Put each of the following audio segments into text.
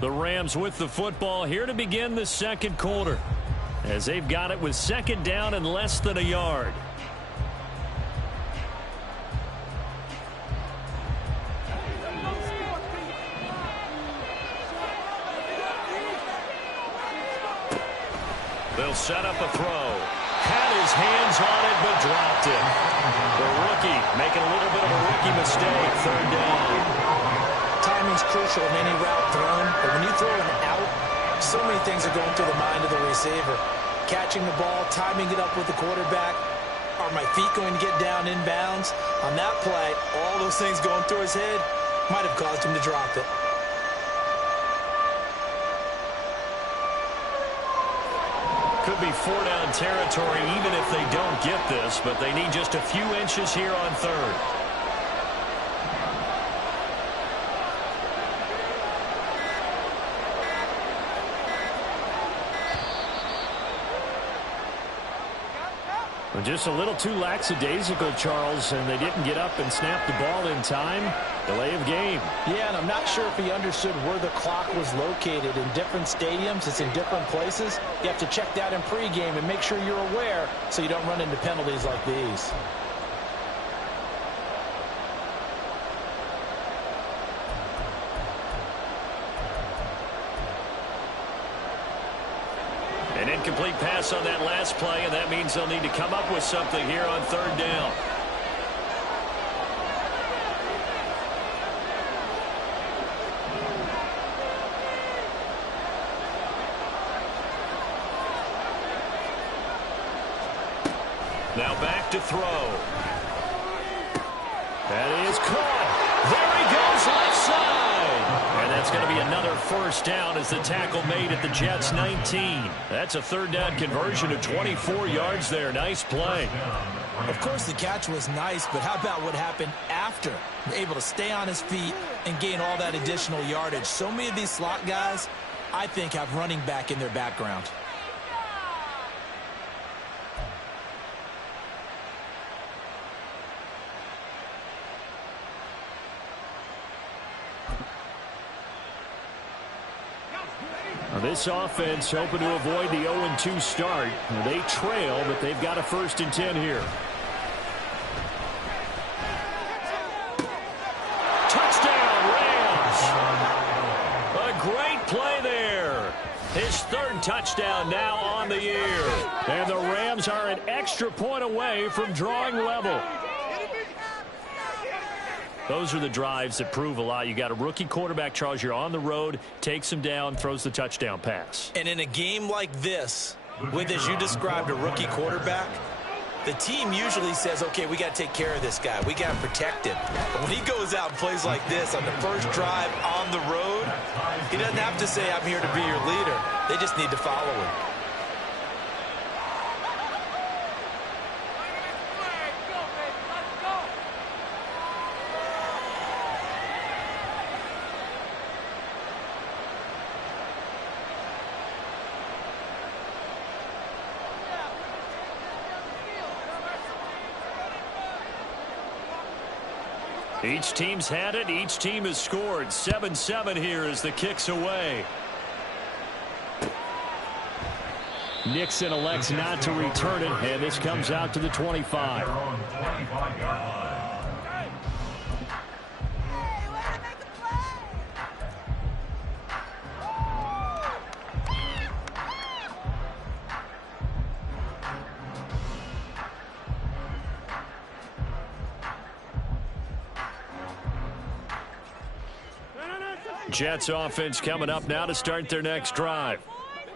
The Rams with the football here to begin the second quarter, as they've got it with second down and less than a yard. They'll set up a throw. Had his hands on it, but dropped it. The rookie making a little bit of a rookie mistake. Third down. Timing's crucial in any route thrown, but when you throw an out, so many things are going through the mind of the receiver. Catching the ball, timing it up with the quarterback. Are my feet going to get down in bounds? On that play, all those things going through his head might have caused him to drop it. Could be four-down territory even if they don't get this, but they need just a few inches here on third. Well, just a little too lackadaisical, Charles, and they didn't get up and snap the ball in time. Delay of game. Yeah, and I'm not sure if he understood where the clock was located. In different stadiums, it's in different places. You have to check that in pregame and make sure you're aware so you don't run into penalties like these. An incomplete pass on that last play, and that means they'll need to come up with something here on third down. Now back to throw. That is caught. There he goes, left side. And that's going to be another first down as the tackle made at the Jets' 19. That's a third down conversion of 24 yards there. Nice play. Of course, the catch was nice, but how about what happened after? Able to stay on his feet and gain all that additional yardage. So many of these slot guys, I think, have running back in their background. This offense hoping to avoid the 0-2 start. They trail, but they've got a 1st and 10 here. Touchdown, Rams! A great play there. His 3rd touchdown now on the year. And the Rams are an extra point away from drawing level. Those are the drives that prove a lot. You got a rookie quarterback, Charles. You're on the road, takes him down, throws the touchdown pass. And in a game like this, with, as you described, a rookie quarterback, the team usually says, okay, we got to take care of this guy. We got to protect him. But when he goes out and plays like this on the first drive on the road, he doesn't have to say, I'm here to be your leader. They just need to follow him. Each team's had it. Each team has scored. 7-7 here as the kick's away. Nixon elects not to return it, and this comes out to the 25. Jets offense coming up now to start their next drive.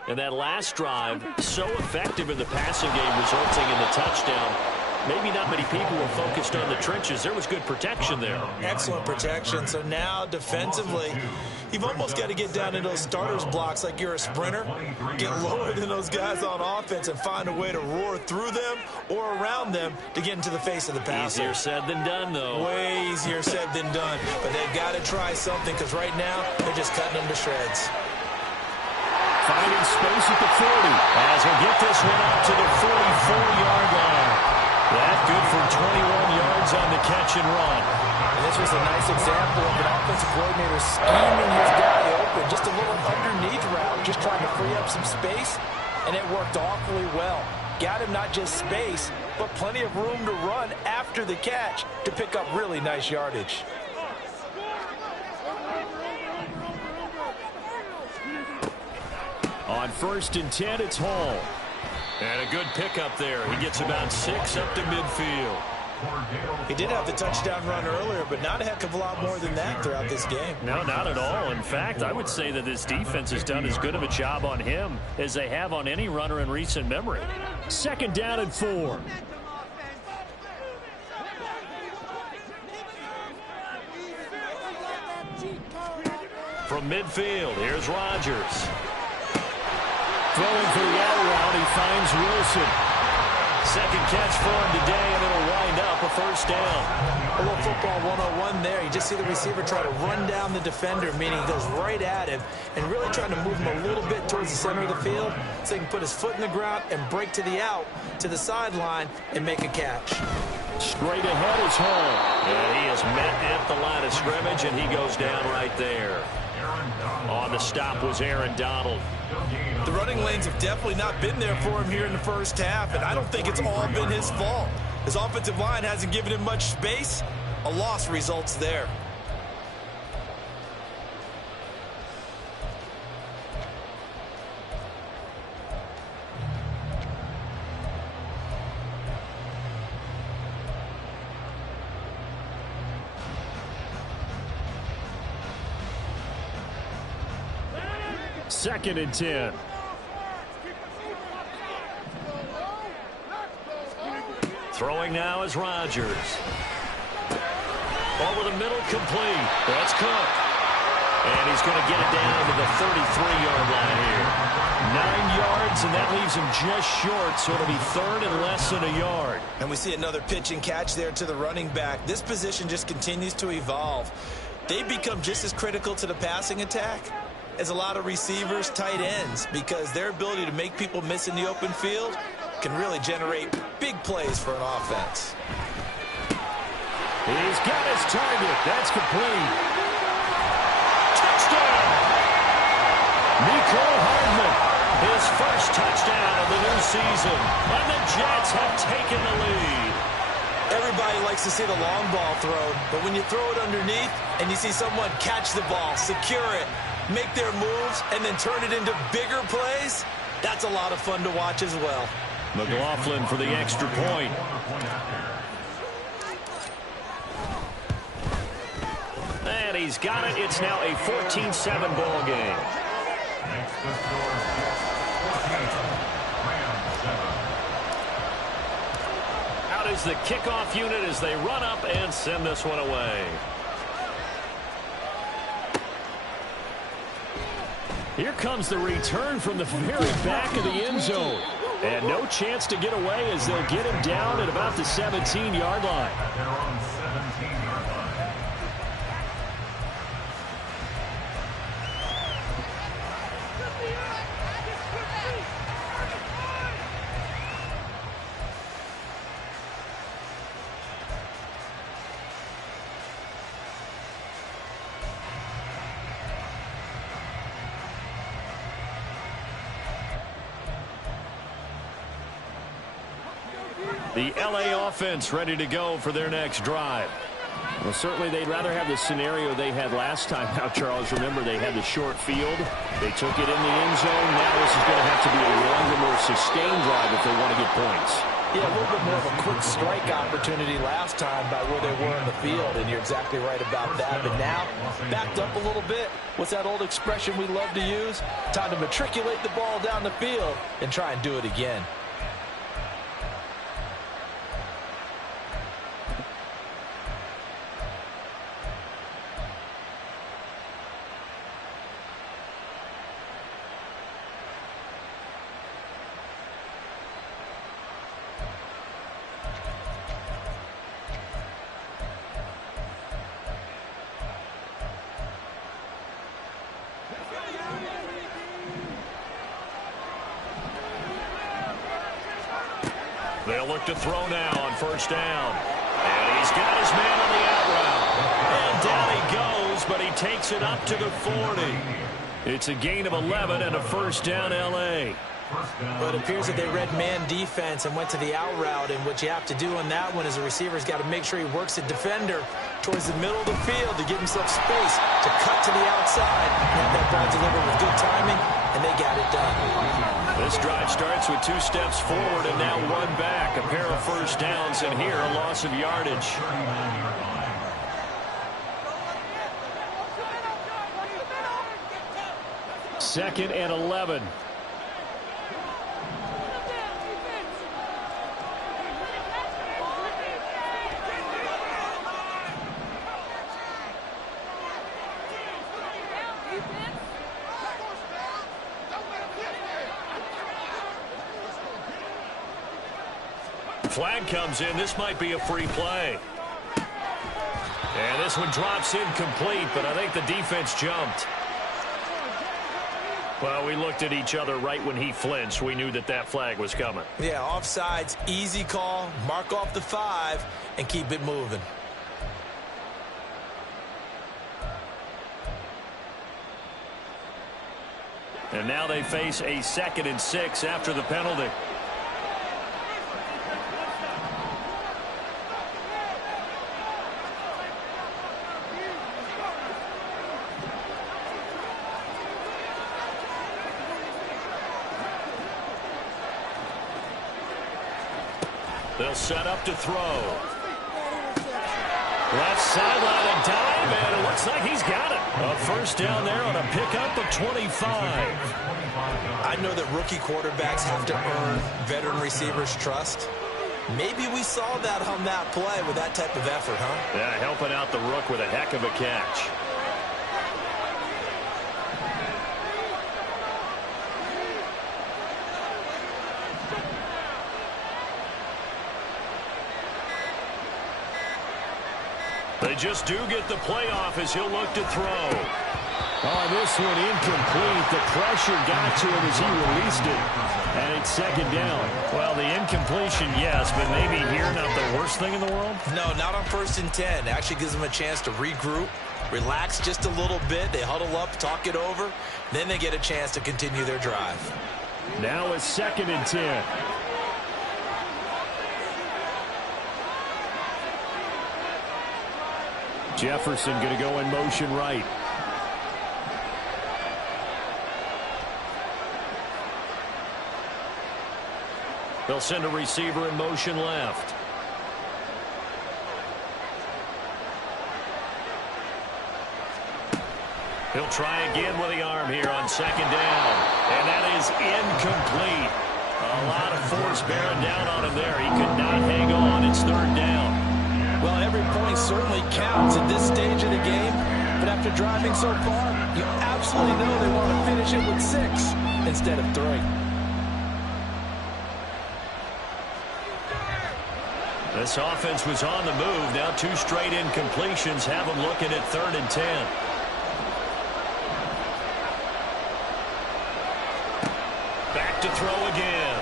And that last drive, so effective in the passing game, resulting in the touchdown. Maybe not many people were focused on the trenches. There was good protection there. Excellent protection. So now defensively, you've almost got to get down into those starters blocks like you're a sprinter. Get lower than those guys on offense and find a way to roar through them or around them to get into the face of the passer. Easier said than done, though. Way easier said than done. But they've got to try something because right now they're just cutting them to shreds. Finding space at the 40 as he'll get this one out to the 44-yard line. That good for 21 yards on the catch and run. this was a nice example of an offensive coordinator scheming his guy open. Just a little underneath route, just trying to free up some space, and it worked awfully well. Got him not just space, but plenty of room to run after the catch to pick up really nice yardage. On 1st and 10, it's Hall. And a good pickup there. He gets about 6 up to midfield. He did have the touchdown run earlier, but not a heck of a lot more than that throughout this game. No, not at all. In fact, I would say that this defense has done as good of a job on him as they have on any runner in recent memory. 2nd down and 4. From midfield, here's Rodgers. Throwing for the out route, he finds Wilson. 2nd catch for him today, and it'll wind up a 1st down. A little football 101 there. You just see the receiver try to run down the defender, meaning he goes right at him, and really trying to move him a little bit towards the center of the field so he can put his foot in the ground and break to the out, to the sideline, and make a catch. Straight ahead is Hall. And he is met at the line of scrimmage, and he goes down right there. On the stop was Aaron Donald. The running lanes have definitely not been there for him here in the first half, and I don't think it's all been his fault. His offensive line hasn't given him much space. A loss results there. Second and 10. Throwing now is Rodgers. Over the middle, complete. That's Cook. And he's going to get it down to the 33-yard line here. 9 yards, and that leaves him just short, so it'll be 3rd and less than a yard. And we see another pitch and catch there to the running back. This position just continues to evolve. They become just as critical to the passing attack as a lot of receivers, tight ends, because their ability to make people miss in the open field can really generate big plays for an offense. He's got his target. That's complete. Touchdown! Nico Hardman, his first touchdown of the new season. And the Jets have taken the lead. Everybody likes to see the long ball thrown, but when you throw it underneath and you see someone catch the ball, secure it, make their moves, and then turn it into bigger plays, that's a lot of fun to watch as well. McLaughlin for the extra point. And he's got it. It's now a 14-7 ball game. Out is the kickoff unit as they run up and send this one away. Here comes the return from the very back of the end zone. And no chance to get away as they'll get him down at about the 17-yard line. The LA offense ready to go for their next drive. Well, certainly they'd rather have the scenario they had last time. Now, Charles, remember they had the short field. They took it in the end zone. Now this is going to have to be a longer, more sustained drive if they want to get points. Yeah, a little bit more of a quick strike opportunity last time by where they were in the field, and you're exactly right about that. But now, backed up a little bit. What's that old expression we love to use? Time to matriculate the ball down the field and try and do it again. They'll look to throw now on 1st down. And he's got his man on the out route. And down he goes, but he takes it up to the 40. It's a gain of 11 and a first down, L.A. Well, it appears that they read man defense and went to the out route, and what you have to do on that one is a receiver's got to make sure he works the defender towards the middle of the field to give himself space to cut to the outside and have that ball delivered with good timing, and they got it done. This drive starts with 2 steps forward and now 1 back. A pair of first downs, and here a loss of yardage. Second and 11. Flag comes in. This might be a free play. And this one drops incomplete, but I think the defense jumped. Well, we looked at each other right when he flinched. We knew that that flag was coming. Yeah, offsides, easy call. Mark off the 5 and keep it moving. And now they face a 2nd and 6 after the penalty. They'll set up to throw. Left sideline, a dive, and it looks like he's got it. A first down there on a pickup of 25. I know that rookie quarterbacks have to earn veteran receivers' trust. Maybe we saw that on that play with that type of effort, huh? Yeah, helping out the rook with a heck of a catch. They just do get the playoff as he'll look to throw. Oh, this one incomplete. The pressure got to him as he released it. And it's 2nd down. Well, the incompletion, yes, but maybe here not the worst thing in the world? No, not on 1st and 10. It actually gives them a chance to regroup, relax just a little bit. They huddle up, talk it over. Then they get a chance to continue their drive. Now it's 2nd and 10. Jefferson going to go in motion right. They'll send a receiver in motion left. He'll try again with the arm here on 2nd down. And that is incomplete. A lot of force bearing down on him there. He could not hang on. It's 3rd down. Well, every point certainly counts at this stage of the game. But after driving so far, you absolutely know they want to finish it with 6 instead of 3. This offense was on the move. Now 2 straight incompletions have them looking at 3rd and 10. Back to throw again.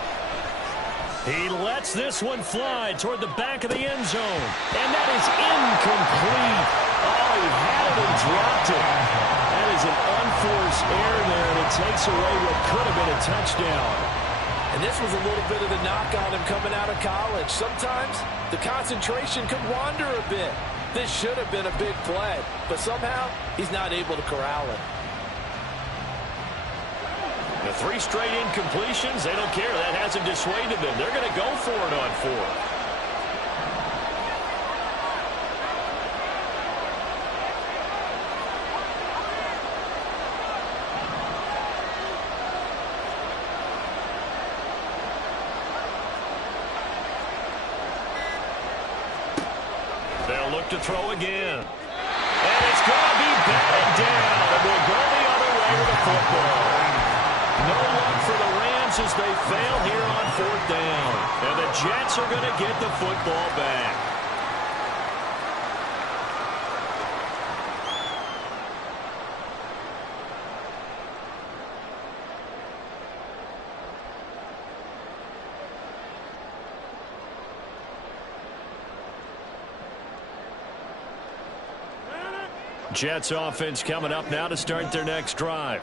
He lets this one fly toward the back of the end zone. And that is incomplete. Oh, he had it and dropped it. That is an unforced error there, and it takes away what could have been a touchdown. And this was a little bit of the knock on him coming out of college. Sometimes the concentration could wander a bit. This should have been a big play, but somehow he's not able to corral it. The 3 straight incompletions, they don't care. That hasn't dissuaded them. They're going to go for it on 4th. They'll look to throw again. And it's going to be batted down. And we'll go the other way with the football. No luck for the Rams as they fail here on 4th down. And the Jets are going to get the football back. Jets offense coming up now to start their next drive.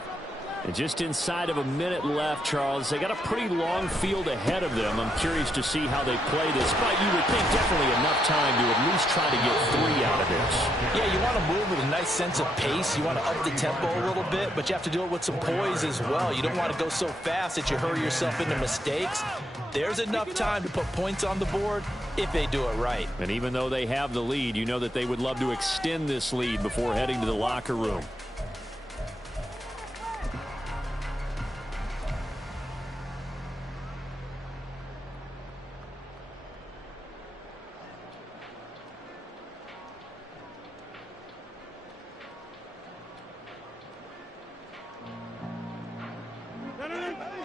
And just inside of a minute left, Charles. They got a pretty long field ahead of them. I'm curious to see how they play this, but you would think definitely enough time to at least try to get 3 out of this. Yeah, you want to move with a nice sense of pace. You want to up the tempo a little bit, but you have to do it with some poise as well. You don't want to go so fast that you hurry yourself into mistakes. There's enough time to put points on the board if they do it right. And even though they have the lead, you know that they would love to extend this lead before heading to the locker room.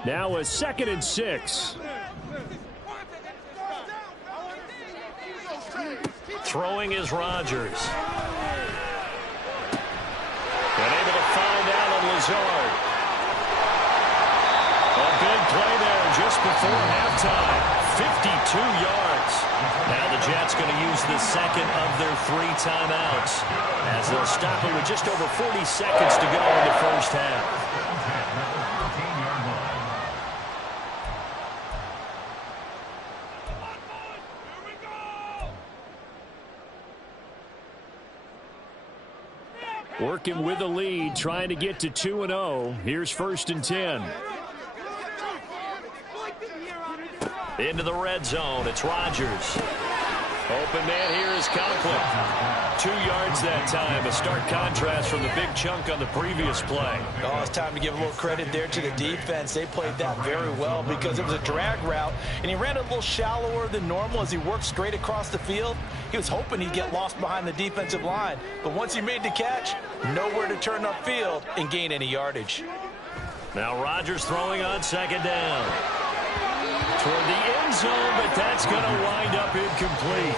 Now a 2nd and 6. Throwing is Rodgers. And able to find Allen Lazard. A big play there just before halftime. 52 yards. Now the Jets going to use the second of their 3 timeouts as they'll stop it with just over 40 seconds to go in the first half. Working with a lead, trying to get to 2-0. Here's 1st and 10. Into the red zone. It's Rodgers. Open man here is Conklin. 2 yards that time. A stark contrast from the big chunk on the previous play. Oh, it's time to give a little credit there to the defense. They played that very well because it was a drag route, and he ran a little shallower than normal as he worked straight across the field. He was hoping he'd get lost behind the defensive line, but once he made the catch, nowhere to turn upfield and gain any yardage. Now Rodgers throwing on 2nd down. Toward the end zone, but that's going to wind up incomplete.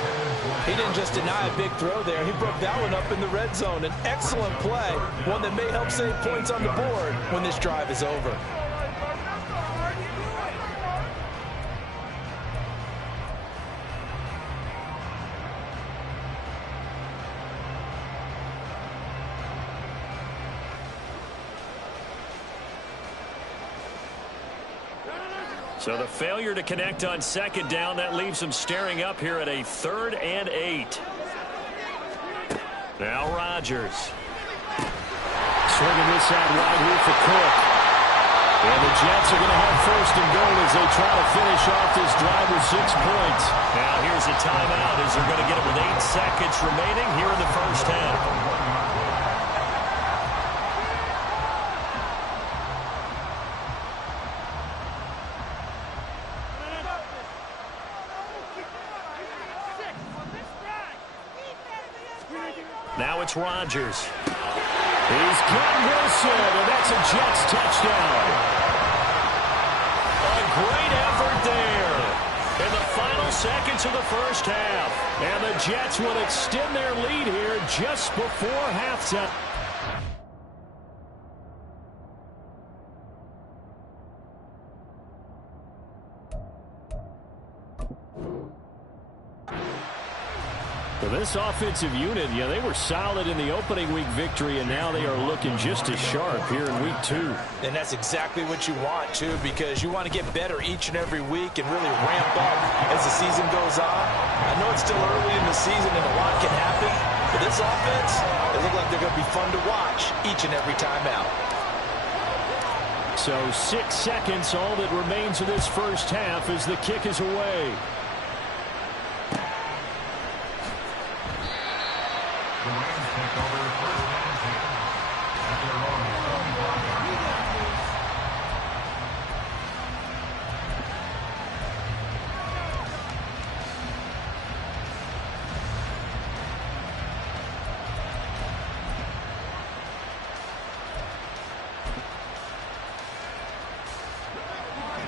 He didn't just deny a big throw there. He broke that one up in the red zone. An excellent play, one that may help save points on the board when this drive is over. So the failure to connect on 2nd down, that leaves them staring up here at a 3rd and 8. Now Rodgers. Swinging this out right here for Cook. And the Jets are going to have 1st and goal as they try to finish off this drive with 6 points. Now here's a timeout as they're going to get it with 8 seconds remaining here in the first half. Now it's Rodgers. He's got Wilson, and that's a Jets touchdown. A great effort there in the final seconds of the first half. And the Jets will extend their lead here just before halftime. So this offensive unit, yeah, they were solid in the opening week victory, and now they are looking just as sharp here in week 2. And that's exactly what you want, too, because you want to get better each and every week and really ramp up as the season goes on. I know it's still early in the season and a lot can happen, but this offense, they look like they're going to be fun to watch each and every time out. So 6 seconds, all that remains of this first half as the kick is away.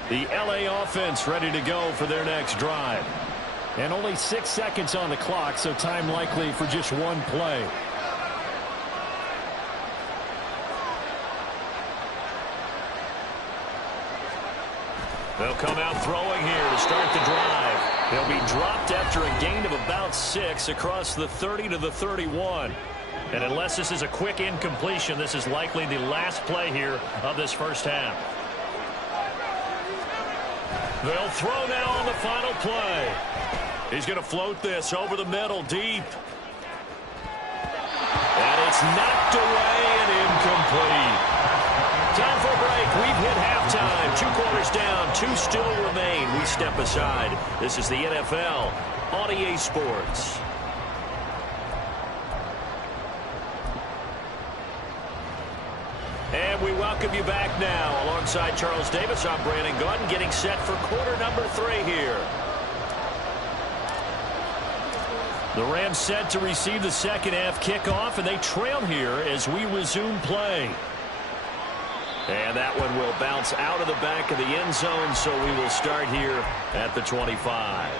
The LA offense ready to go for their next drive. And only 6 seconds on the clock, so time likely for just one play. They'll come out throwing here to start the drive. They'll be dropped after a gain of about 6 across the 30 to the 31. And unless this is a quick incompletion, this is likely the last play here of this first half. They'll throw now on the final play. He's going to float this over the middle, deep. And it's knocked away and incomplete. Time for a break. We've hit halftime. 2 quarters down. 2 still remain. We step aside. This is the NFL on EA Sports. And we welcome you back now. Alongside Charles Davis, I'm Brandon Gunn, getting set for quarter number 3 here. The Rams set to receive the second half kickoff, and they trail here as we resume play. And that one will bounce out of the back of the end zone, so we will start here at the 25.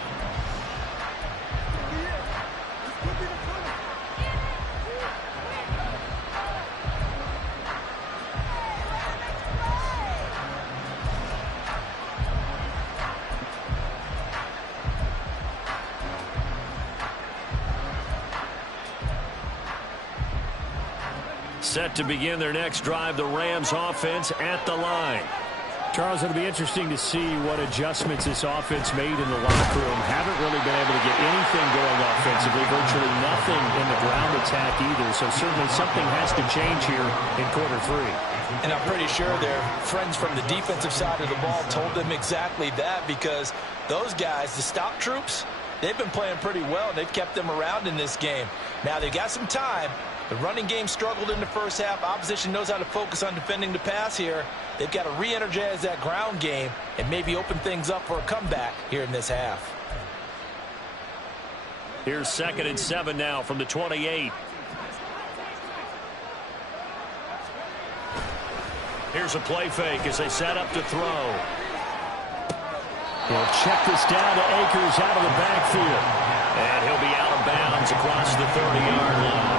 Set to begin their next drive, the Rams offense at the line. Charles, it'll be interesting to see what adjustments this offense made in the locker room. Haven't really been able to get anything going offensively, virtually nothing in the ground attack either. So certainly something has to change here in quarter 3. And I'm pretty sure their friends from the defensive side of the ball told them exactly that, because those guys, the stop troops, they've been playing pretty well. They've kept them around in this game. Now they've got some time. The running game struggled in the first half. Opposition knows how to focus on defending the pass here. They've got to re-energize that ground game and maybe open things up for a comeback here in this half. Here's 2nd and 7 now from the 28. Here's a play fake as they set up to throw. He'll check this down to Akers out of the backfield. And he'll be out of bounds across the 30-yard line.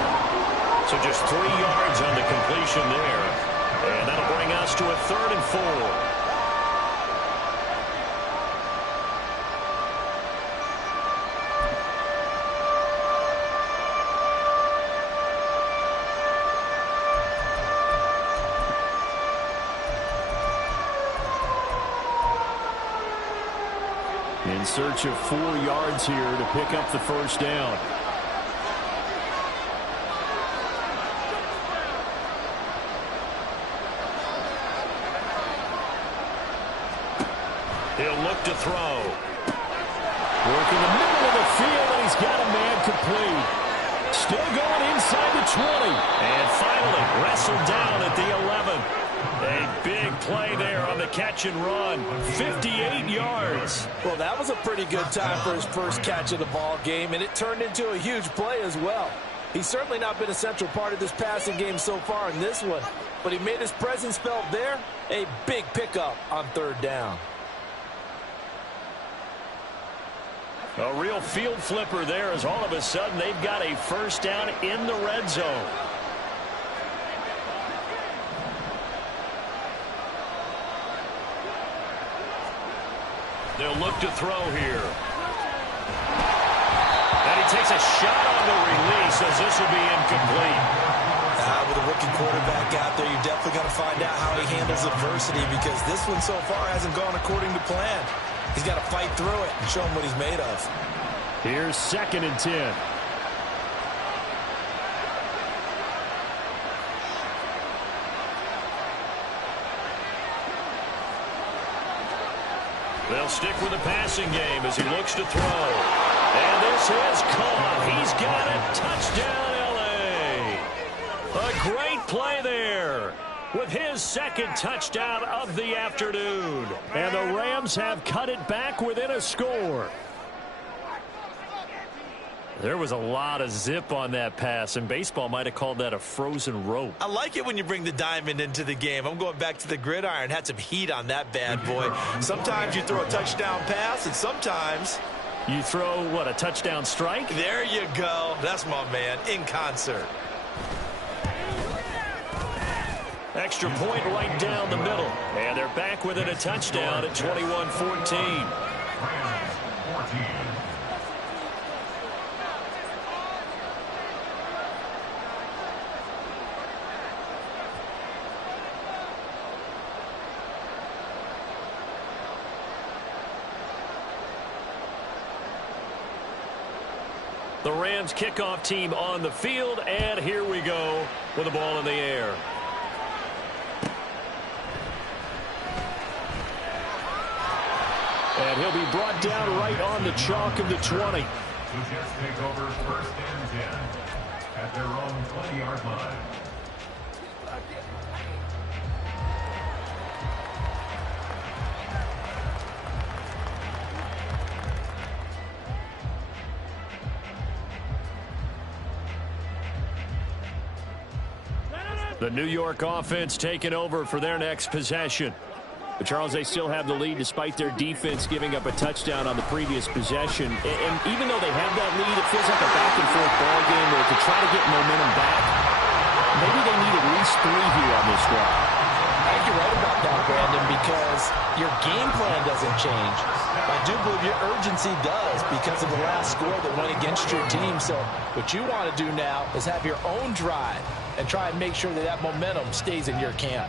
So just 3 yards on the completion there. And that'll bring us to a 3rd and 4. In search of 4 yards here to pick up the first down. He'll look to throw. Working the middle of the field, and he's got a man complete. Still going inside the 20. And finally wrestled down at the 11. A big play there on the catch and run. 58 yards. Well, that was a pretty good time for his first catch of the ball game, and it turned into a huge play as well. He's certainly not been a central part of this passing game so far in this one, but he made his presence felt there. A big pickup on 3rd down. A real field flipper there, as all of a sudden they've got a first down in the red zone. They'll look to throw here. And he takes a shot on the release as this will be incomplete. With a rookie quarterback out there, you're definitely going to find out how he handles adversity, because this one so far hasn't gone according to plan. He's got to fight through it and show him what he's made of. Here's 2nd and 10. They'll stick with the passing game as he looks to throw. And this is caught. He's got it. Touchdown, L.A. A great play there with his 2nd touchdown of the afternoon. And the Rams have cut it back within a score. There was a lot of zip on that pass, and baseball might have called that a frozen rope. I like it when you bring the diamond into the game. I'm going back to the gridiron. Had some heat on that bad boy. Sometimes you throw a touchdown pass, and sometimes you throw, what, a touchdown strike? There you go. That's my man, in concert. Extra point right down the middle. And they're back within a touchdown at 21-14. The Rams kickoff team on the field, and here we go with the ball in the air. And he'll be brought down right on the chalk of the 20. The Jets take over 1st and 10 at their own 20-yard line. The New York offense taking over for their next possession. But Charles, they still have the lead despite their defense giving up a touchdown on the previous possession. And even though they have that lead, it feels like a back-and-forth ball game where to try to get momentum back, maybe they need at least 3 here on this drive. I think you're right about that, Brandon, because your game plan doesn't change. I do believe your urgency does because of the last score that went against your team. So what you want to do now is have your own drive and try and make sure that that momentum stays in your camp.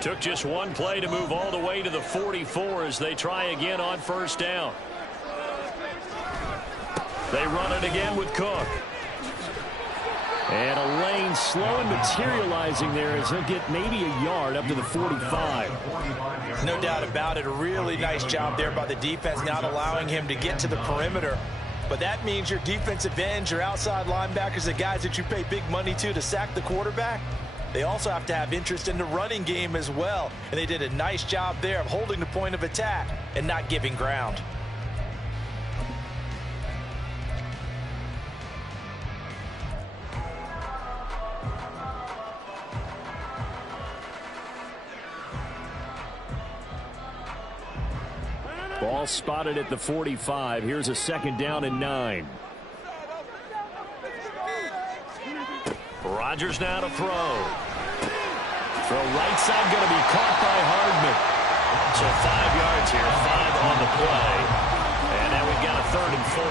Took just one play to move all the way to the 44 as they try again on 1st down. They run it again with Cook. And a lane slow and materializing there as he'll get maybe a yard up to the 45. No doubt about it. A really nice job there by the defense, not allowing him to get to the perimeter. But that means your defensive ends, your outside linebackers, the guys that you pay big money to sack the quarterback, they also have to have interest in the running game as well. And they did a nice job there of holding the point of attack and not giving ground. Ball spotted at the 45. Here's a 2nd down and 9. Rodgers now to throw. Throw right side going to be caught by Hardman. So 5 yards here, 5 on the play. And now we've got a 3rd and 4.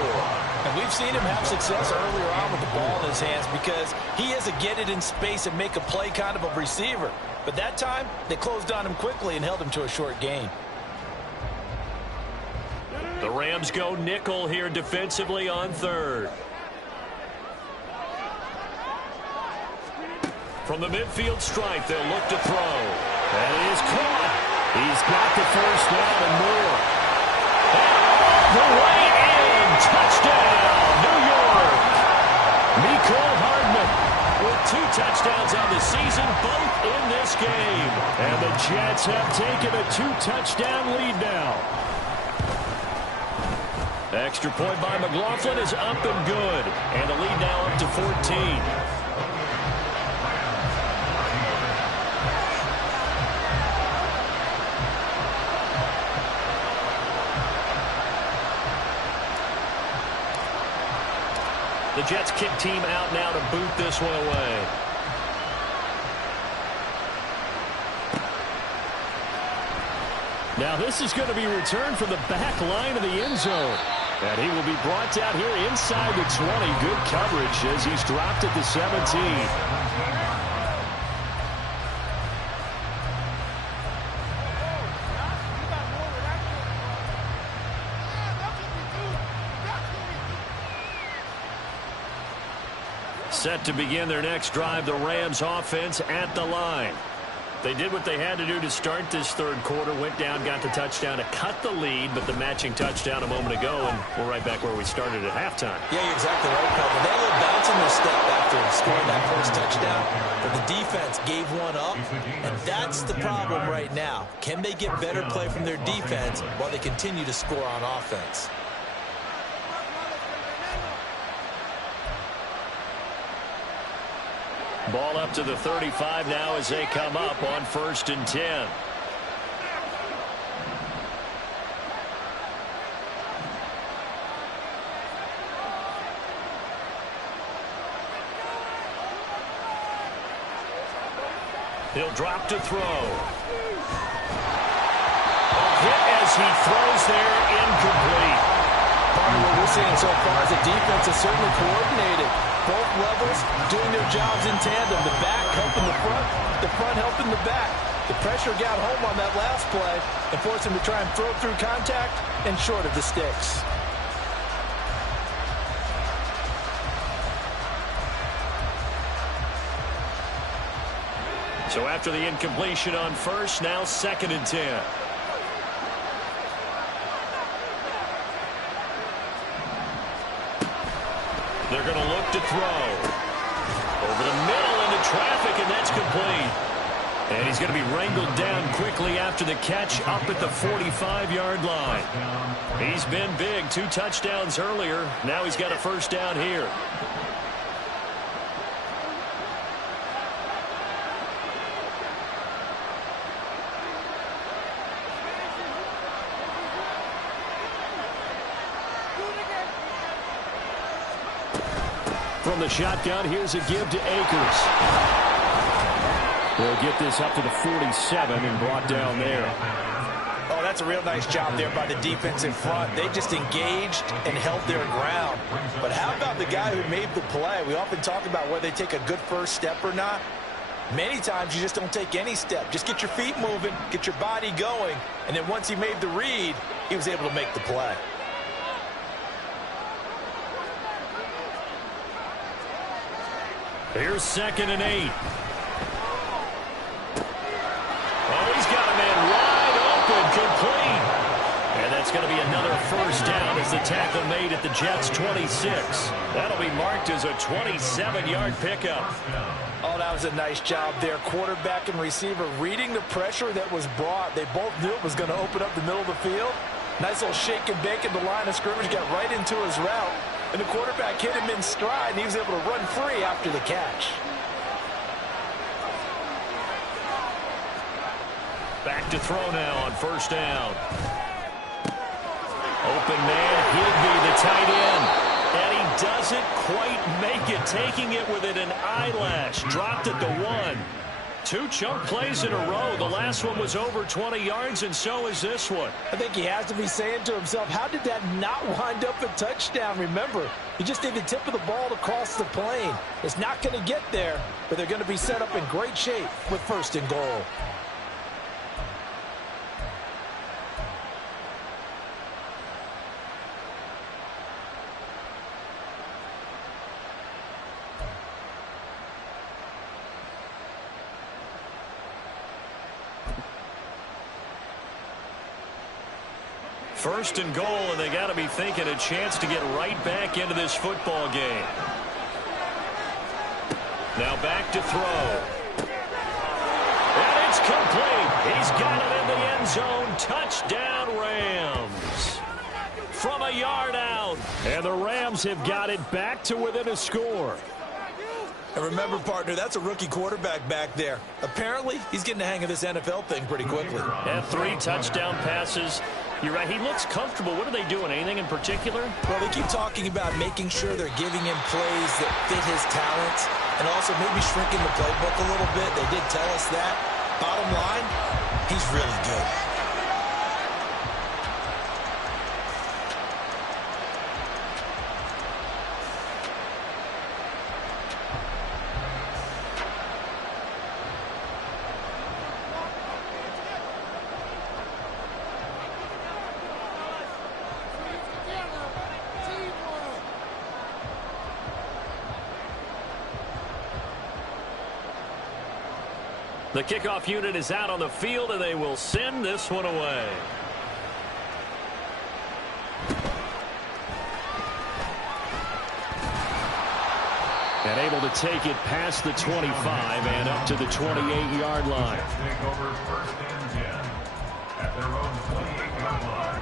And we've seen him have success earlier on with the ball in his hands because he is a get it in space and make a play kind of a receiver. But that time, they closed on him quickly and held him to a short gain. The Rams go nickel here defensively on 3rd. From the midfield stripe, they'll look to throw. And he is caught. He's got the 1st down and more. And the way in. Touchdown, New York. Mecole Hardman with 2 touchdowns on the season, both in this game. And the Jets have taken a 2-touchdown lead now. Extra point by McLaughlin is up and good. And the lead now up to 14. The Jets kick team out now to boot this one away. Now this is going to be returned from the back line of the end zone. And he will be brought down here inside the 20. Good coverage as he's dropped at the 17. Set to begin their next drive, the Rams offense at the line. They did what they had to do to start this 3rd quarter, went down, got the touchdown to cut the lead, but the matching touchdown a moment ago, and we're right back where we started at halftime. Yeah, you're exactly right, Calvin. They had a little bounce in their step after scoring that 1st touchdown, but the defense gave one up, and that's the problem right now. Can they get better play from their defense while they continue to score on offense? Ball up to the 35 now as they come up on 1st and 10. He'll drop to throw. Hit as he throws there, incomplete. Part of what we're seeing so far is the defense is certainly coordinated. Both levels doing their jobs in tandem. The back helping the front helping the back. The pressure got home on that last play and forced him to try and throw through contact and short of the sticks. So after the incompletion on first, now 2nd and 10. They're going to look to throw. Over the middle into traffic, and that's complete. And he's going to be wrangled down quickly after the catch up at the 45-yard line. He's been big. 2 touchdowns earlier. Now he's got a first down here. From the shotgun, here's a give to Akers. They'll get this up to the 47 and brought down there. Oh, that's a real nice job there by the defense in front. They just engaged and held their ground. But how about the guy who made the play? We often talk about whether they take a good first step or not. Many times you just don't take any step. Just get your feet moving, get your body going, and then once he made the read, he was able to make the play. Here's 2nd and 8. Oh, he's got a man wide open, complete. And that's going to be another first down as the tackle made at the Jets' 26. That'll be marked as a 27-yard pickup. Oh, that was a nice job there. Quarterback and receiver reading the pressure that was brought. They both knew it was going to open up the middle of the field. Nice little shake and bake in the line of scrimmage, got right into his route. And the quarterback hit him in stride, and he was able to run free after the catch. Back to throw now on first down. Open man, Higby, the tight end. And he doesn't quite make it, taking it within an eyelash. Dropped at the 1. 2 chunk plays in a row. The last one was over 20 yards, and so is this one. I think he has to be saying to himself, how did that not wind up a touchdown? Remember, you just need the tip of the ball to cross the plane. It's not going to get there, but they're going to be set up in great shape with 1st and goal. First and goal, and they got to be thinking a chance to get right back into this football game. Now back to throw. And it's complete. He's got it in the end zone. Touchdown, Rams. From a yard out. And the Rams have got it back to within a score. And remember, partner, that's a rookie quarterback back there. Apparently, he's getting the hang of this NFL thing pretty quickly. And 3 touchdown passes. You're right. He looks comfortable. What are they doing? Anything in particular? Well, they keep talking about making sure they're giving him plays that fit his talents and also maybe shrinking the playbook a little bit. They did tell us that. Bottom line, he's really good. The kickoff unit is out on the field, and they will send this one away. And able to take it past the 25 and up to the 28-yard line. Take over 1st and 10 at their own 28-yard line.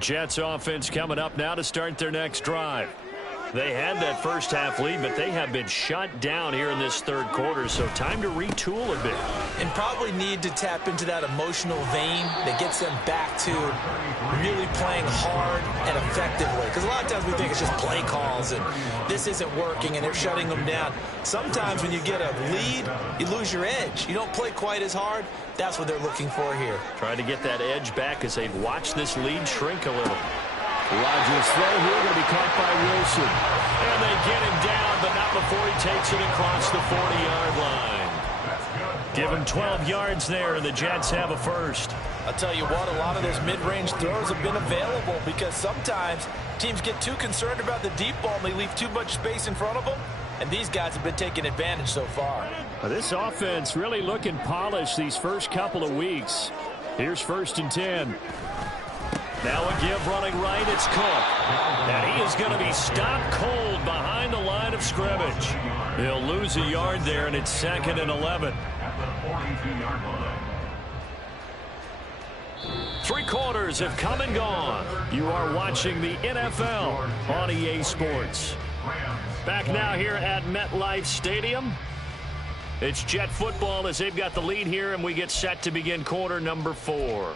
Jets offense coming up now to start their next drive. They had that first half lead, but they have been shut down here in this 3rd quarter, so time to retool a bit. And probably need to tap into that emotional vein that gets them back to really playing hard and effectively. Because a lot of times we think it's just play calls and this isn't working and they're shutting them down. Sometimes when you get a lead, you lose your edge. You don't play quite as hard. That's what they're looking for here. Trying to get that edge back as they've watched this lead shrink a little. Rodgers' throw here going to be caught by Wilson. And they get him down, but not before he takes it across the 40-yard line. Give him 12 yards there, and the Jets have a first. I'll tell you what, a lot of those mid-range throws have been available because sometimes teams get too concerned about the deep ball and they leave too much space in front of them, and these guys have been taking advantage so far. Well, this offense really looking polished these first couple of weeks. Here's 1st and 10. Now a give running right, it's Cook. And he is going to be stopped cold behind the line of scrimmage. He'll lose a yard there, and it's 2nd and 11. At the 42-yard line. 3 quarters have come and gone. You are watching the NFL on EA Sports. Back now here at MetLife Stadium. It's Jet football as they've got the lead here, and we get set to begin quarter number 4.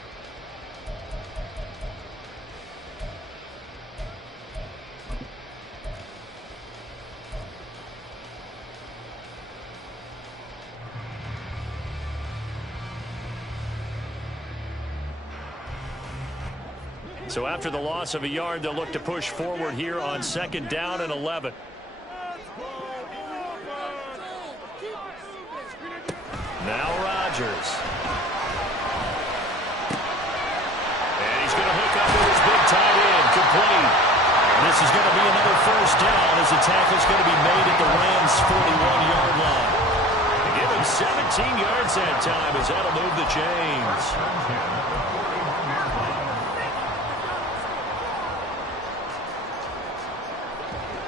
So after the loss of a yard, they'll look to push forward here on 2nd down and 11. Now Rodgers. And he's going to hook up with his big tight end. Complete. This is going to be another 1st down as the tackle's going to be made at the Rams' 41-yard line. They give him 17 yards that time as that'll move the chains.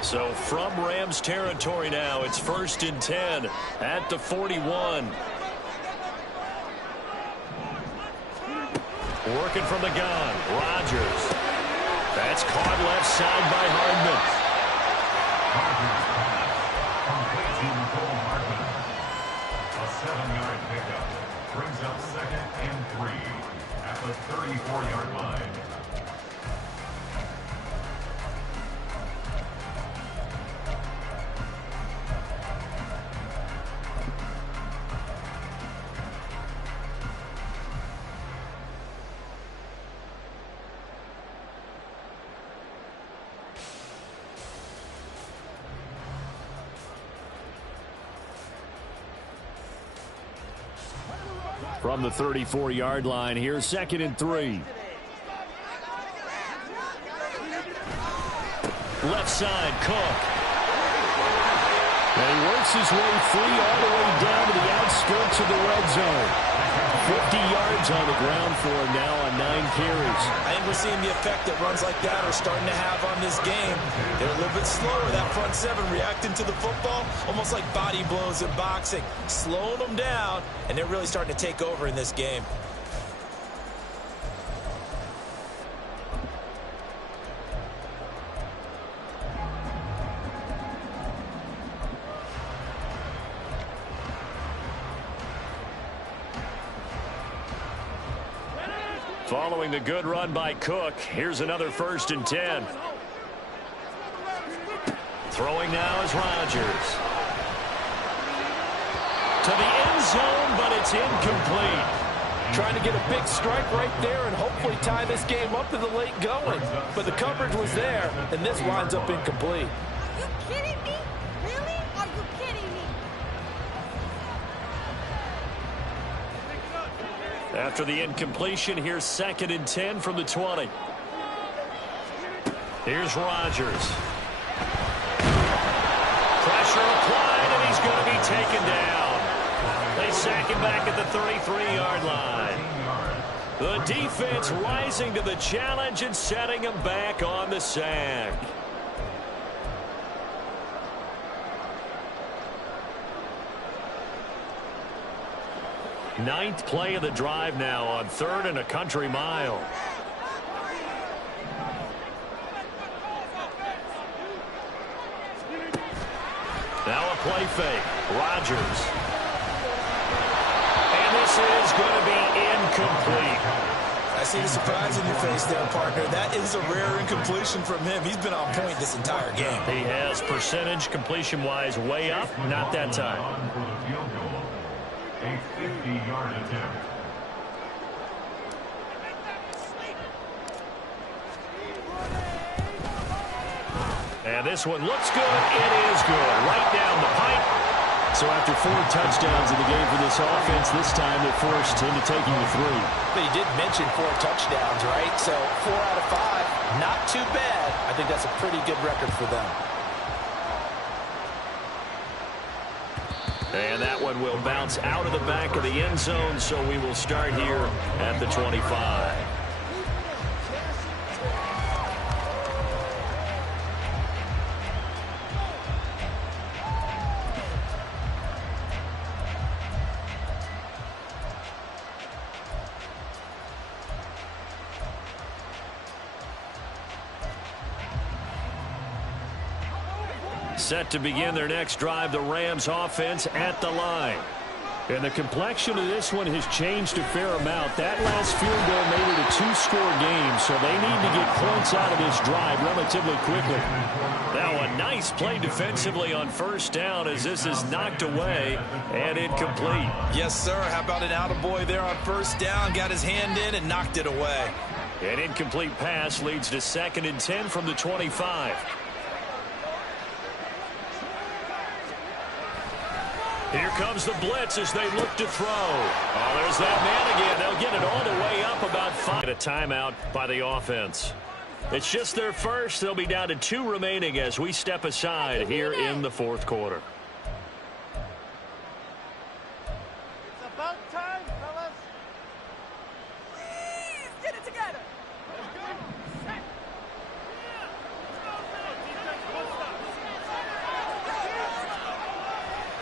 So from Rams territory now, it's 1st and 10 at the 41. Working from the gun, Rodgers. That's caught left side by Hardman. A 7-yard pickup brings up 2nd and 3 at the 34-yard line. From the 34-yard line, here's 2nd and 3. Left side, Cook. And he works his way free all the way down to the outskirts of the red zone. 50 yards on the ground for him now on 9 carries. I think we're seeing the effect that runs like that are starting to have on this game. They're a little bit slower, that front 7, reacting to the football, almost like body blows in boxing, slowing them down, and they're really starting to take over in this game. Following the good run by Cook, here's another 1st and 10. Throwing now is Rodgers. To the end zone, but it's incomplete. Trying to get a big strike right there and hopefully tie this game up in the late going. But the coverage was there, and this winds up incomplete. Are you kidding me? Really? Are you kidding me? After the incompletion, here's 2nd and 10 from the 20. Here's Rodgers. Pressure applied, and he's going to be taken down. They sack him back at the 33-yard line. The defense rising to the challenge and setting him back on the sack. Ninth play of the drive now on 3rd and a country mile. Now a play fake. Rodgers. And this is going to be incomplete. I see the surprise in your face there, partner. That is a rare incompletion from him. He's been on point this entire game. He has percentage completion-wise way up. Not that time. A 50-yard attempt. And this one looks good. It is good. Right down the pipe. So after 4 touchdowns in the game for this offense, this time they're forced into taking the 3. But you did mention 4 touchdowns, right? So 4 out of 5, not too bad. I think that's a pretty good record for them. And that one will bounce out of the back of the end zone, so we will start here at the 25. Set to begin their next drive, the Rams offense at the line. And the complexion of this one has changed a fair amount. That last field goal made it a 2-score game, so they need to get points out of this drive relatively quickly. Now a nice play defensively on first down as this is knocked away and incomplete. Yes, sir. How about an attaboy there on first down? Got his hand in and knocked it away. An incomplete pass leads to 2nd and 10 from the 25. Here comes the blitz as they look to throw. Oh, there's that man again. They'll get it all the way up about 5. A timeout by the offense. It's just their first. They'll be down to 2 remaining as we step aside here in the 4th quarter. It's about time, fellas. Please get it together.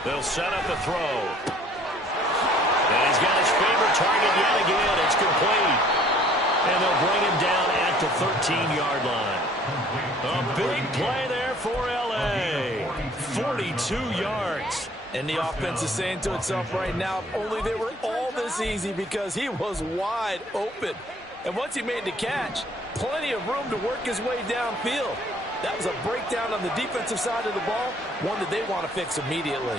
They'll set up a throw. And he's got his favorite target yet again. It's complete. And they'll bring him down at the 13-yard line. A big play there for L.A. 42 yards. And the offense is saying to itself right now, if only they were all this easy, because he was wide open. And once he made the catch, plenty of room to work his way downfield. That was a breakdown on the defensive side of the ball, one that they want to fix immediately.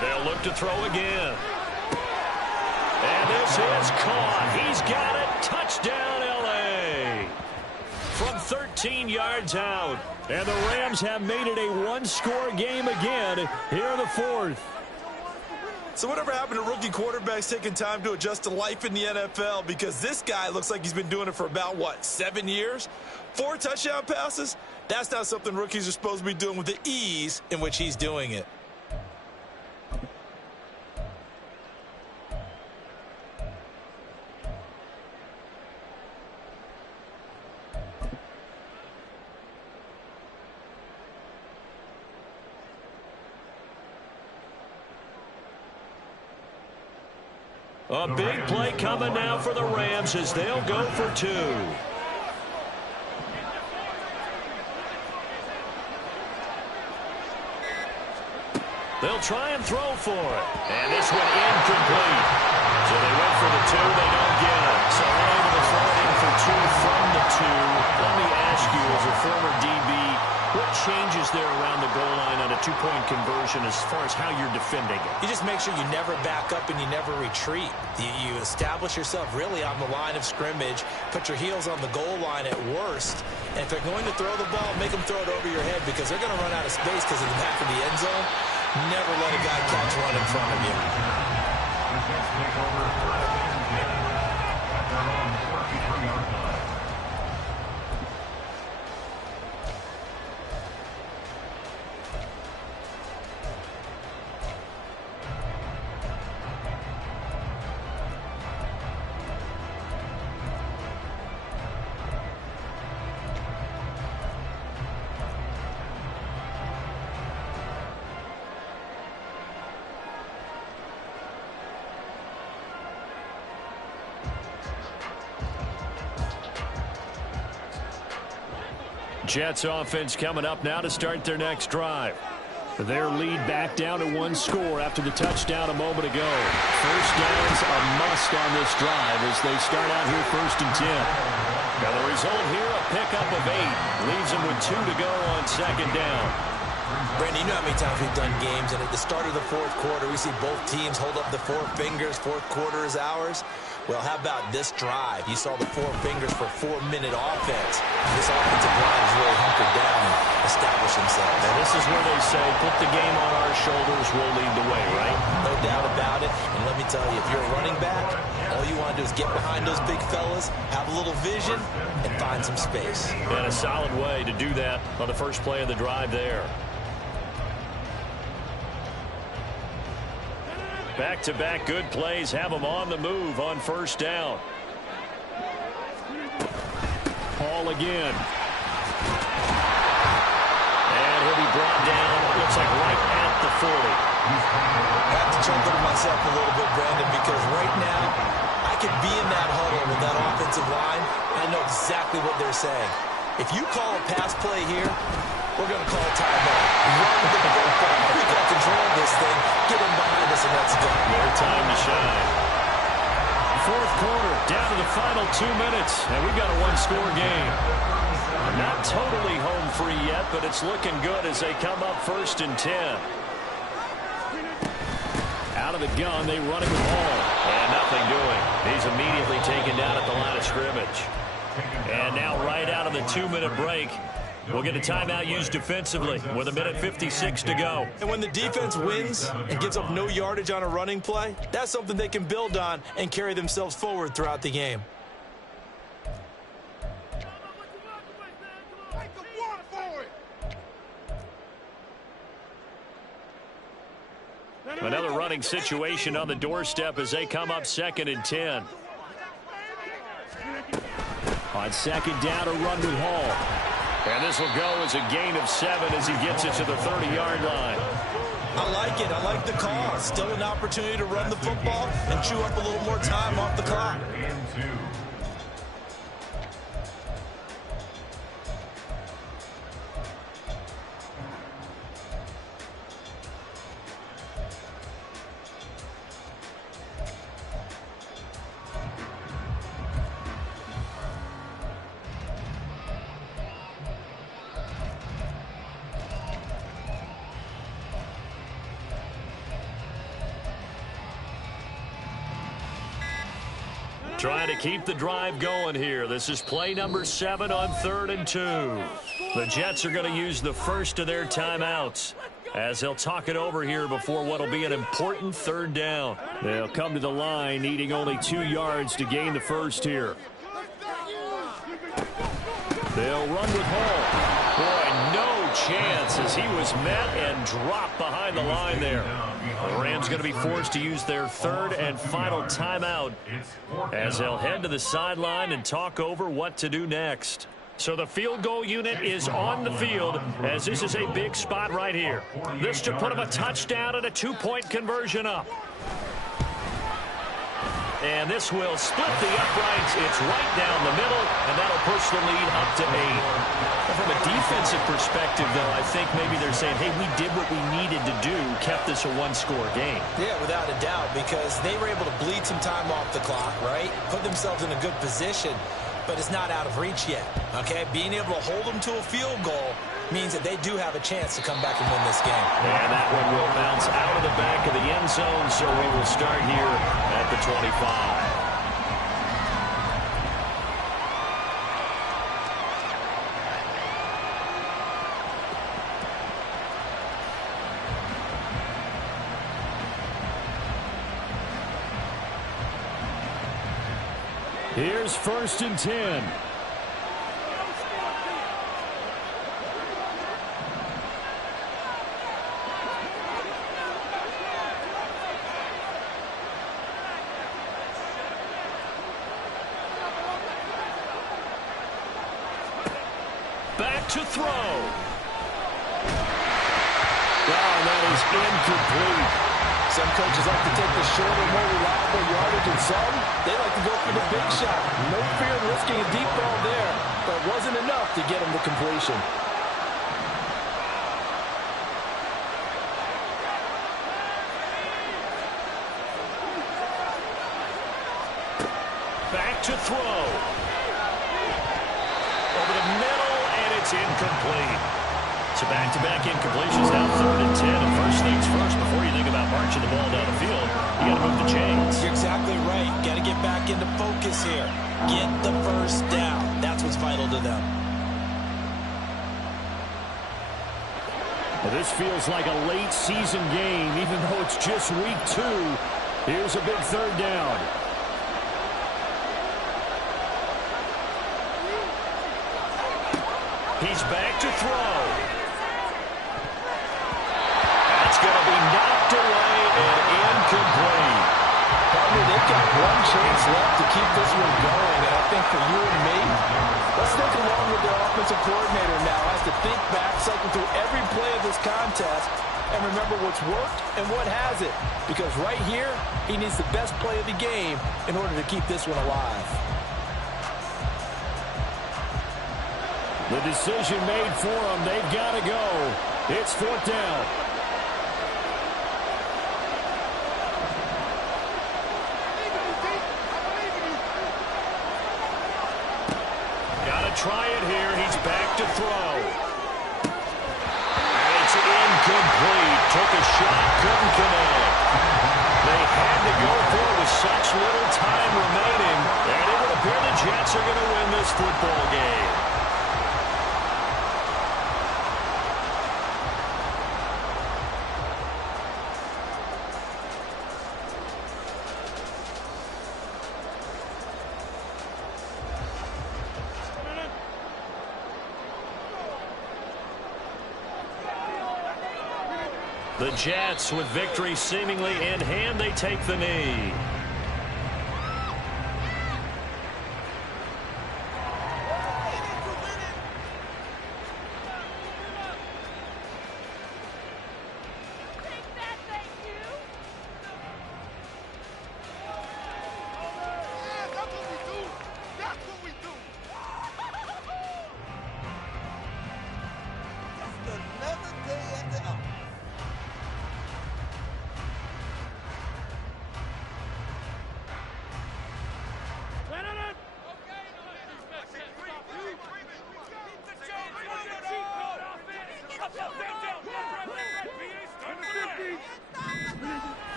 They'll look to throw again. And this is caught. He's got it. Touchdown, L.A. From 13 yards out. And the Rams have made it a 1-score game again here in the 4th. So whatever happened to rookie quarterbacks taking time to adjust to life in the NFL? Because this guy looks like he's been doing it for about, 7 years? 4 touchdown passes? That's not something rookies are supposed to be doing with the ease in which he's doing it. A big play coming now for the Rams as they'll go for 2. They'll try and throw for it. And this one incomplete. So they went for the 2. They don't get it. So they're able to throw it in for 2 from the 2. Let me ask you, as a former DB, what changes there around the goal line on a 2-point conversion as far as how you're defending it? You just make sure you never back up and you never retreat. You establish yourself really on the line of scrimmage, put your heels on the goal line at worst, and if they're going to throw the ball, make them throw it over your head, because they're going to run out of space because of the back of the end zone. Never let a guy catch one in front of you. Jets offense coming up now to start their next drive. Their lead back down to 1 score after the touchdown a moment ago. First down's a must on this drive as they start out here 1st and 10. Now the result here, a pickup of 8. Leaves them with 2 to go on 2nd down. Brandon, you know how many times we've done games, and at the start of the fourth quarter, we see both teams hold up the four fingers. Fourth quarter is ours. Well, how about this drive? You saw the four fingers for 4-minute offense. This offensive line is really hunkered down and established themselves. And this is where they say, put the game on our shoulders, we'll lead the way, right? No doubt about it. And let me tell you, if you're a running back, all you want to do is get behind those big fellas, have a little vision, and find some space. And a solid way to do that on the first play of the drive there. Back-to-back good plays have them on the move on first down. Hall again. And he'll be brought down, looks like right at the 40. I have to chuckle to myself a little bit, Brandon, because right now I could be in that huddle with that offensive line, and I know exactly what they're saying. If you call a pass play here, we're going to call a timeout. Run the football. We got control of this thing. Get in behind us and let's go. Their time to shine. Fourth quarter, down to the final 2 minutes, and we've got a one-score game. Not totally home free yet, but it's looking good as they come up 1st and 10. Out of the gun, they run it with Hall. And nothing doing. He's immediately taken down at the line of scrimmage. And now right out of the 2-minute break, we'll get a timeout used defensively with 1:56 to go. And when the defense wins and gives up no yardage on a running play, that's something they can build on and carry themselves forward throughout the game. Another running situation on the doorstep as they come up 2nd and 10. On second down, a run with Hall. And this will go as a gain of 7 as he gets it to the 30-yard line. I like it. I like the call. Still an opportunity to run the football and chew up a little more time off the clock. Trying to keep the drive going here. This is play number 7 on 3rd and 2. The Jets are going to use the first of their timeouts as they'll talk it over here before what will be an important 3rd down. They'll come to the line needing only 2 yards to gain the first here. They'll run with Hall. Boy, no chance as he was met and dropped behind the line there. The Rams going to be forced to use their 3rd and final timeout as they'll head to the sideline and talk over what to do next. So the field goal unit is on the field as this is a big spot right here. This to put them a touchdown and a 2-point conversion up. And this will split the uprights. It's right down the middle, and that'll push the lead up to 8. And from a defensive perspective, though, I think maybe they're saying, hey, we did what we needed to do, kept this a one-score game. Yeah, without a doubt, because they were able to bleed some time off the clock, right? Put themselves in a good position, but it's not out of reach yet, okay? Being able to hold them to a field goal means that they do have a chance to come back and win this game. And that one will bounce out of the back of the end zone, so we will start here at the 25. Here's 1st and 10. Back to throw. Oh, that is incomplete. Some coaches like to take the shorter, more reliable yardage, and some, they like to go for the big shot. No fear of risking a deep ball there, but it wasn't enough to get them to completion. Back to throw. Over the middle, and it's incomplete. So back-to-back incompletions now 3rd and 10. And first things first, before you think about marching the ball down the field, you got to move the chains. You're exactly right. Got to get back into focus here. Get the first down. That's what's vital to them. Well, this feels like a late season game, even though it's just week 2. Here's a big 3rd down. He's back to throw. That's going to be knocked away and incomplete. They've got one chance left to keep this one going, and I think for you and me, let's think along with their offensive coordinator now as to think back, cycle through every play of this contest, and remember what's worked and what hasn't. Because right here, he needs the best play of the game in order to keep this one alive. The decision made for them. They've got to go. It's 4th down. Got to try it here. He's back to throw. And it's incomplete. Took a shot, couldn't connect. They had to go for it with such little time remaining. And it would appear the Jets are going to win this football game. The Jets, with victory seemingly in hand, they take the knee.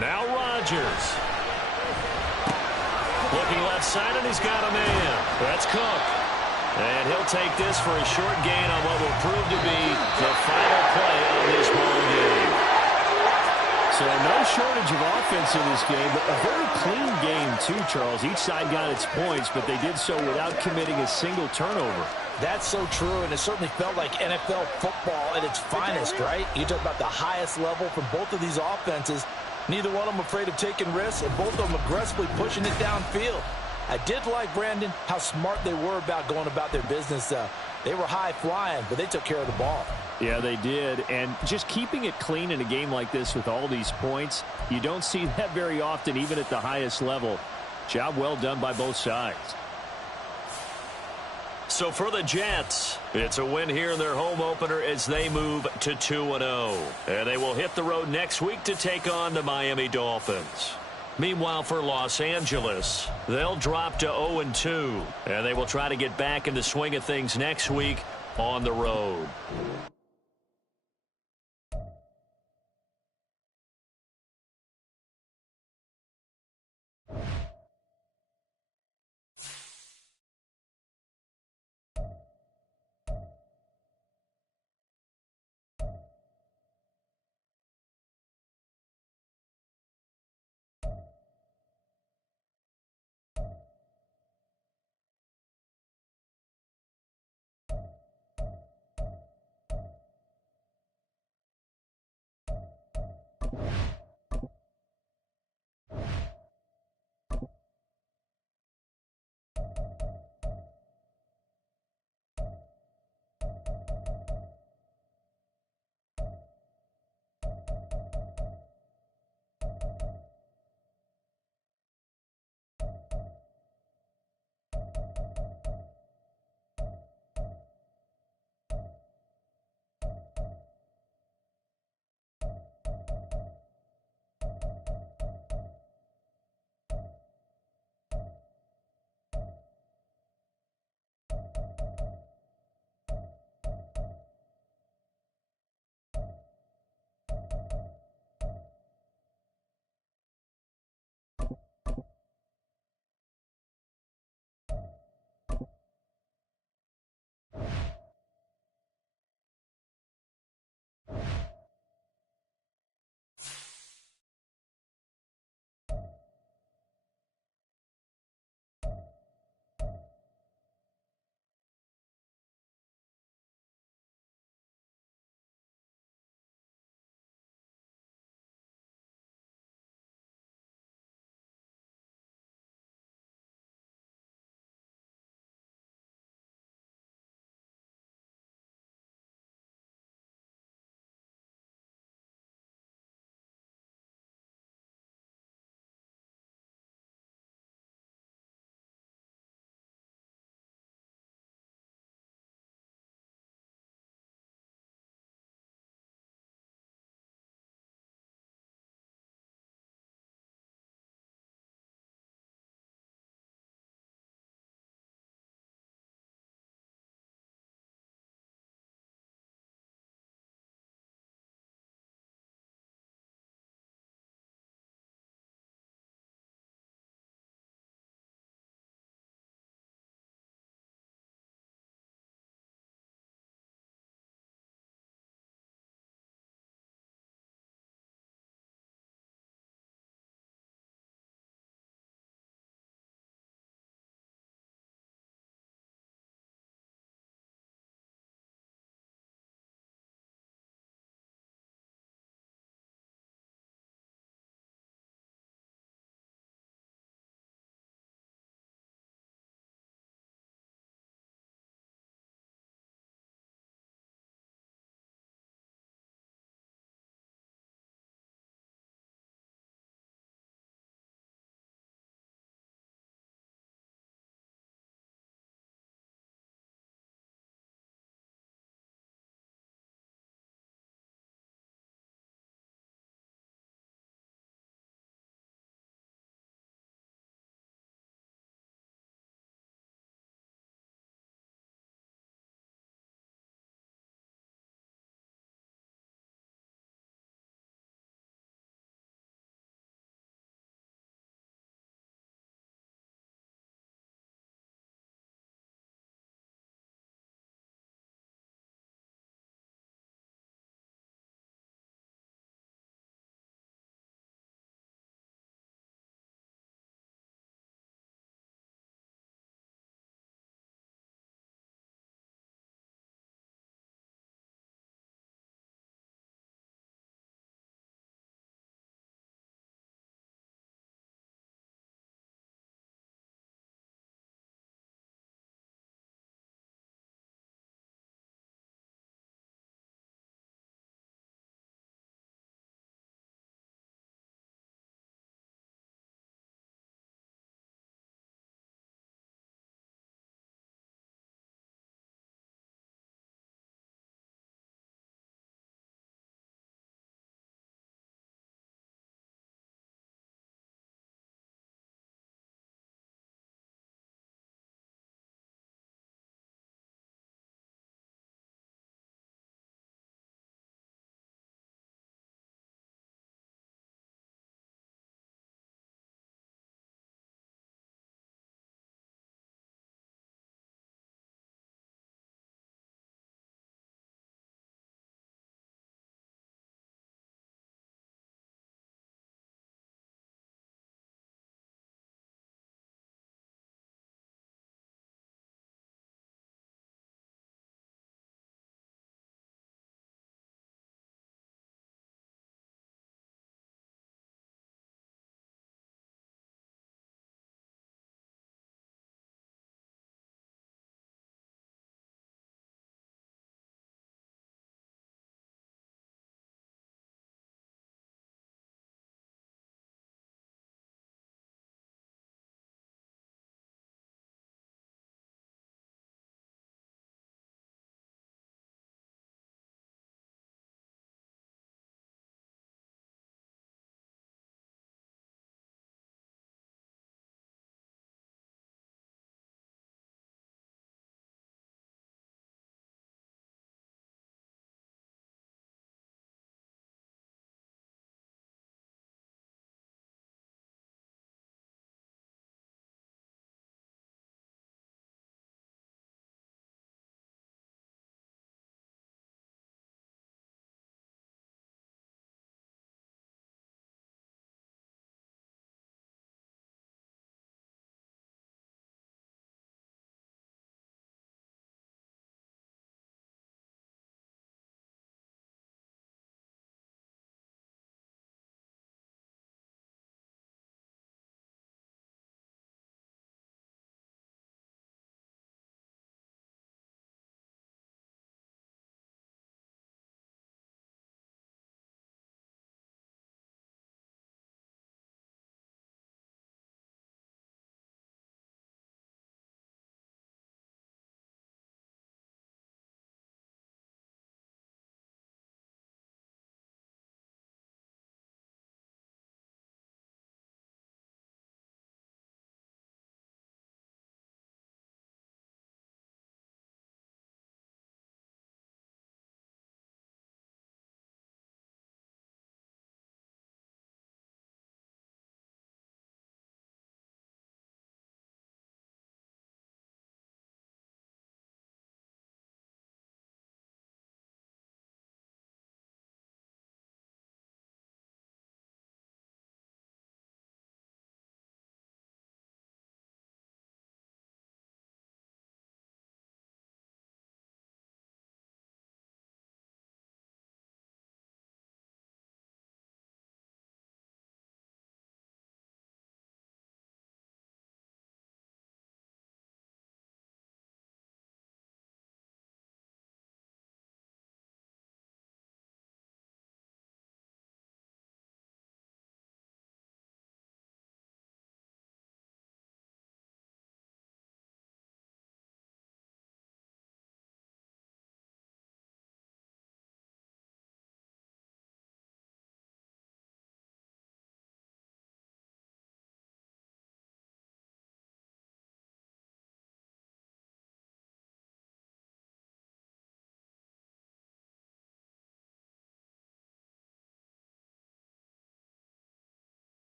Now Rodgers. Looking left side, and he's got a man. That's Cook. And he'll take this for a short gain on what will prove to be the final play of this ball game. So no shortage of offense in this game, but a very clean game too, Charles. Each side got its points, but they did so without committing a single turnover. That's so true, and it certainly felt like NFL football at its finest, right? You talk about the highest level from both of these offenses. Neither one of them afraid of taking risks, and both of them aggressively pushing it downfield. I did like, Brandon, how smart they were about going about their business. They were high-flying, but they took care of the ball. Yeah, they did, and just keeping it clean in a game like this with all these points, you don't see that very often, even at the highest level. Job well done by both sides. So for the Jets, it's a win here in their home opener as they move to 2-0. And they will hit the road next week to take on the Miami Dolphins. Meanwhile, for Los Angeles, they'll drop to 0-2. And they will try to get back in the swing of things next week on the road.